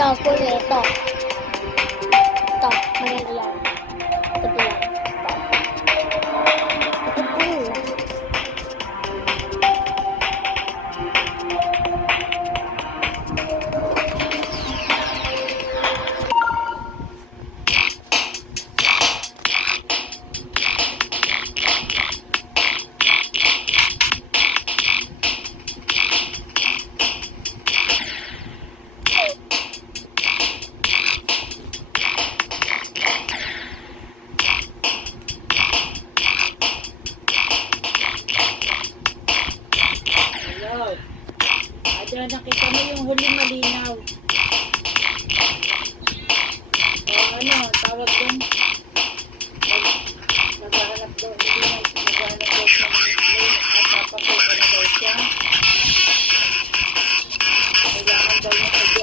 Tapos ito. Ito, maganda yan. Ito lang. Ito po yun. Adyan, nakita mo yung huling malinaw. Ano, tawag doon? Naghahanap daw, hindi na naghahanap daw siya ng lane at papasukan na daw siya. Kailangan daw niya ID.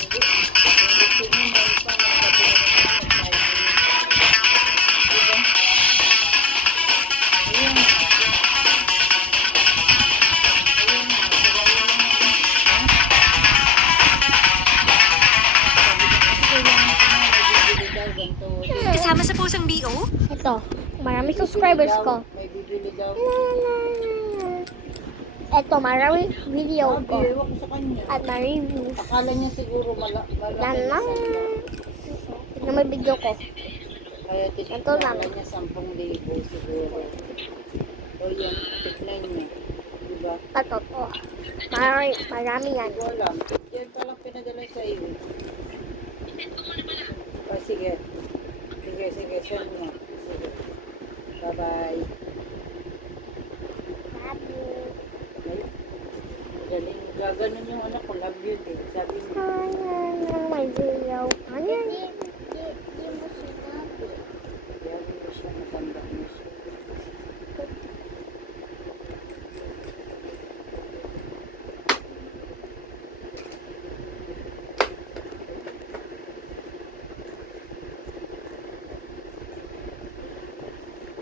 Gusto niya meron pa nakapagpapasukan sa ID. Diba? Ayun. Kasama sa pusang BO? Ito, marami subscribers ko. May bibili daw. Ito, marami video ko. Ewan ko sa kanya. At ma-reviews. Akala niya siguro malaki Yan lang. na. Tignan mo yung video ko. Kaya Ito lang. akala niya 10,000 siguro. O yan, tignan niya. Diba? Ito, to. Marami yan. Hindi ko alam. Yan palang pinadala sa iyo. O sige. Sige, send mo. Sige. Bye-bye. Love you. Ay, galing. Gaganon yung anak ko. Love you din. Sabi mo. Ayan, may video. Ayan. Sabi mo siya. Matanda mo siya.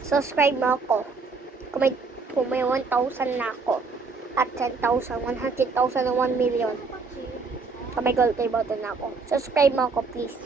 Subscribe mo ako. Kung may 1,000 na ako. At 10,000, 100,000, 1 million. Kung may gold play button na ako. Subscribe mo ako, please.